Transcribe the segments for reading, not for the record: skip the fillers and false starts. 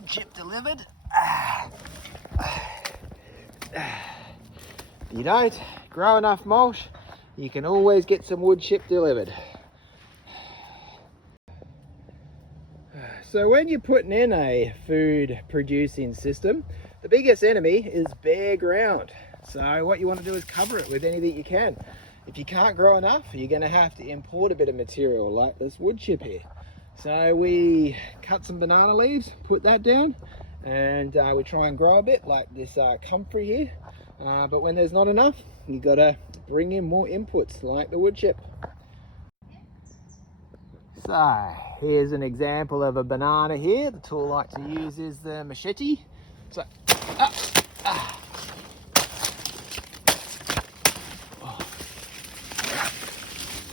wood chip delivered. If you don't grow enough mulch, you can always get some wood chip delivered. So when you're putting in a food producing system, the biggest enemy is bare ground. So what you want to do is cover it with anything you can. If you can't grow enough, you're going to have to import a bit of material like this wood chip here. So we cut some banana leaves, put that down, and we try and grow a bit like this comfrey here. But when there's not enough, you've got to bring in more inputs like the wood chip. So here's an example of a banana here. The tool I like to use is the machete. So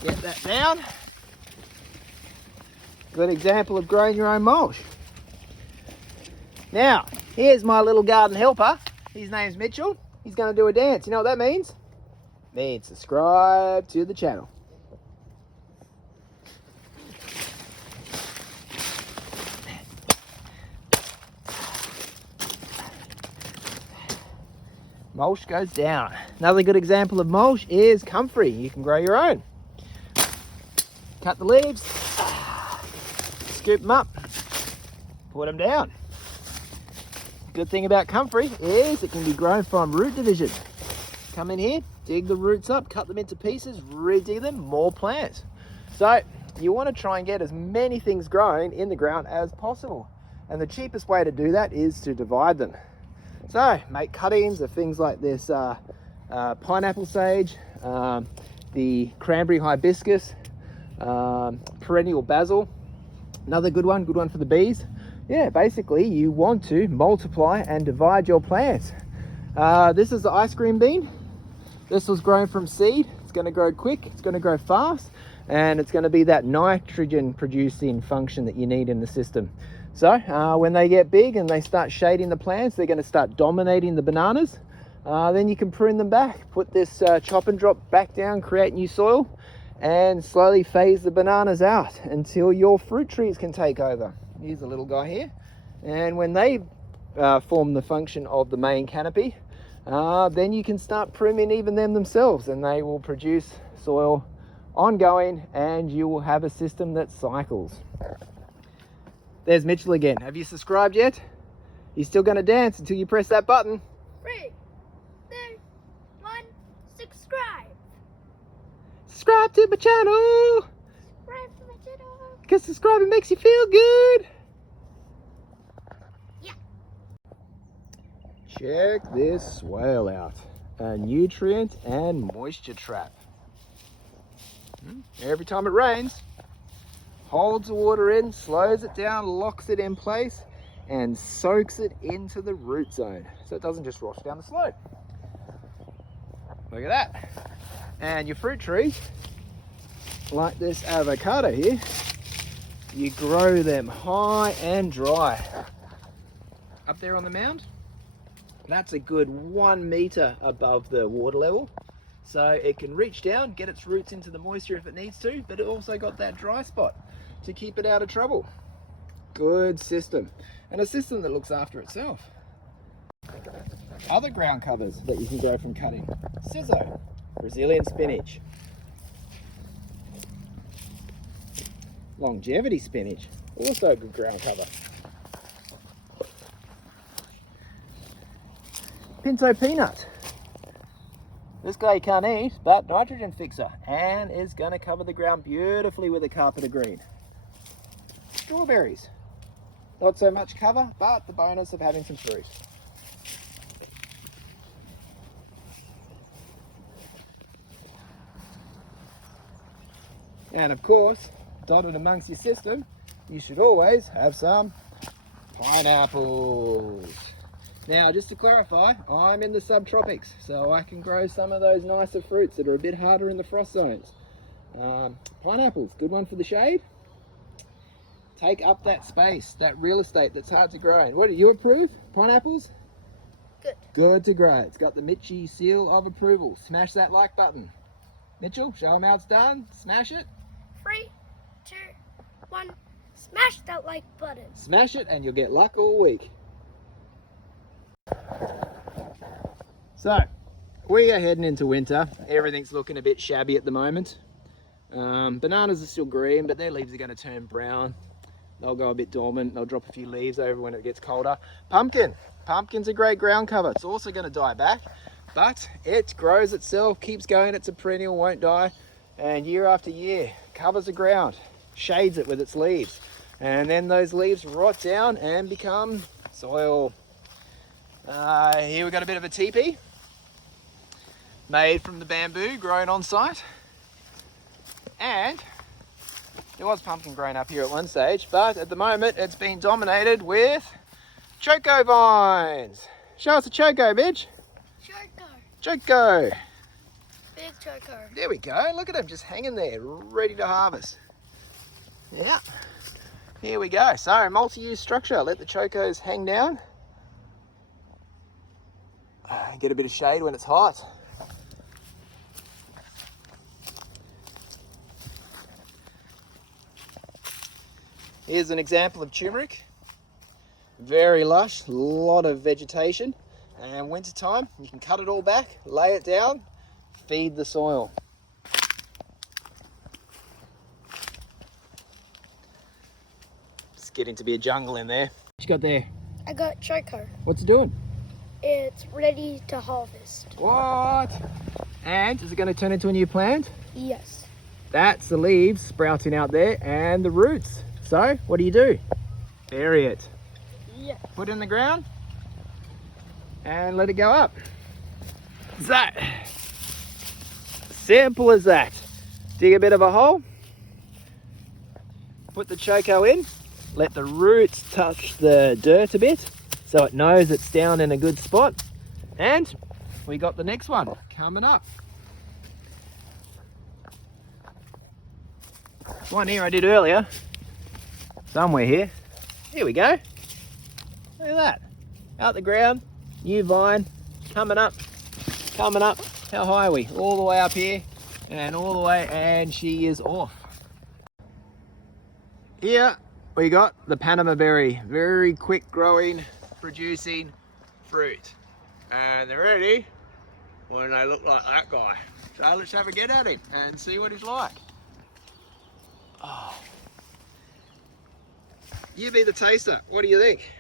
get that down. Good example of growing your own mulch. Now, here's my little garden helper. His name's Mitchell. He's going to do a dance. You know what that means? It means subscribe to the channel. Mulch goes down. Another good example of mulch is comfrey. You can grow your own. Cut the leaves, scoop them up, put them down. Good thing about comfrey is it can be grown from root division. Come in here, dig the roots up, cut them into pieces, re-dig them, more plants. So you want to try and get as many things growing in the ground as possible. And the cheapest way to do that is to divide them. So make cuttings of things like this pineapple sage, the cranberry hibiscus, perennial basil. Another good one for the bees. Yeah, basically you want to multiply and divide your plants. This is the ice cream bean. This was grown from seed. It's going to grow quick, it's going to grow fast, and it's going to be that nitrogen producing function that you need in the system. So when they get big and they start shading the plants, they're going to start dominating the bananas. Then you can prune them back, put this chop and drop back down, create new soil, and slowly phase the bananas out until your fruit trees can take over. Here's a little guy here. And when they form the function of the main canopy, then you can start pruning even them themselves, and they will produce soil ongoing, and you will have a system that cycles. There's Mitchell again. Have you subscribed yet? He's still going to dance until you press that button. 3, 2, 1, subscribe. Subscribe to my channel. Subscribe to my channel. Because subscribing makes you feel good. Yeah. Check this swale out. A nutrient and moisture trap. Every time it rains, holds the water in, slows it down, locks it in place, and soaks it into the root zone so it doesn't just wash down the slope. Look at that. And your fruit trees, like this avocado here, you grow them high and dry. Up there on the mound, that's a good 1 meter above the water level. So it can reach down, get its roots into the moisture if it needs to, but it also got that dry spot to keep it out of trouble. Good system, and a system that looks after itself. Other ground covers that you can grow from cutting: schizo, Brazilian spinach, longevity spinach, also a good ground cover. Pinto peanut. This guy you can't eat, but nitrogen fixer, and is going to cover the ground beautifully with a carpet of green. Strawberries. Not so much cover, but the bonus of having some fruit. And of course, dotted amongst your system, you should always have some pineapples. Now, just to clarify, I'm in the subtropics, so I can grow some of those nicer fruits that are a bit harder in the frost zones. Pineapples, good one for the shade. Take up that space, that real estate that's hard to grow in. What do you approve? Pineapples? Good. Good to grow. It's got the Mitchie seal of approval. Smash that like button. Mitchell, show them how it's done. Smash it. 3, 2, 1, Smash that like button. Smash it and you'll get luck all week. So, we are heading into winter. Everything's looking a bit shabby at the moment. Bananas are still green, but their leaves are going to turn brown. They'll go a bit dormant. They'll drop a few leaves over when it gets colder. Pumpkin's a great ground cover. It's also going to die back, but it grows itself, keeps going. It's a perennial, won't die. And year after year, covers the ground, shades it with its leaves. And then those leaves rot down and become soil. Here we've got a bit of a teepee made from the bamboo grown on site. And there was pumpkin growing up here at one stage, but at the moment it's been dominated with choco vines. Show us a choco, bitch. Choco. Big choco. There we go. Look at them just hanging there, ready to harvest. Yeah. Here we go. So, multi-use structure. Let the chocos hang down. Get a bit of shade when it's hot. Here's an example of turmeric. Very lush, a lot of vegetation. And winter time, you can cut it all back, lay it down, feed the soil. It's getting to be a jungle in there. What you got there? I got choco. What's it doing? It's ready to harvest. What? And is it going to turn into a new plant? Yes. That's the leaves sprouting out there and the roots. So, what do? Bury it. Yeah. Put it in the ground and let it go up. So, simple as that. Dig a bit of a hole, put the choco in, let the roots touch the dirt a bit so it knows it's down in a good spot, and we got the next one coming up. One here I did earlier, somewhere here. Here we go. Look at that. Out the ground, new vine, coming up. How high are we? All the way up here and all the way, and she is off. Here we got the Panama berry. Very quick growing, producing fruit. And they're ready when they look like that guy. So let's have a get at him and see what he's like. Oh. You be the taster. What do you think?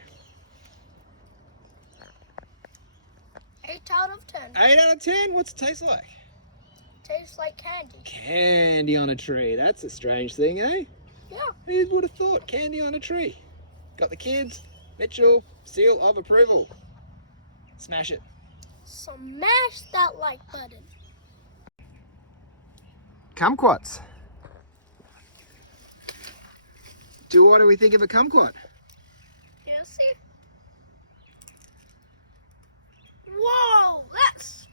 8 out of 10. 8 out of 10? What's it taste like? Tastes like candy. Candy on a tree. That's a strange thing, eh? Yeah. Who would have thought? Candy on a tree. Got the kids. Mitchell, seal of approval. Smash it. Smash that like button. Kumquats. What do we think of a kumquat? You see? Whoa, that's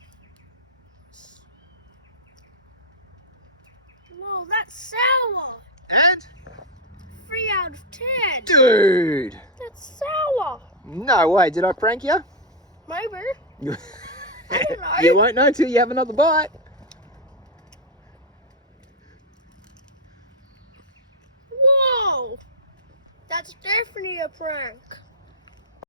sour. And? 3 out of 10. Dude! That's sour. No way, did I prank you? Maybe. I don't know. You won't know till you have another bite. Whoa! That's definitely a prank.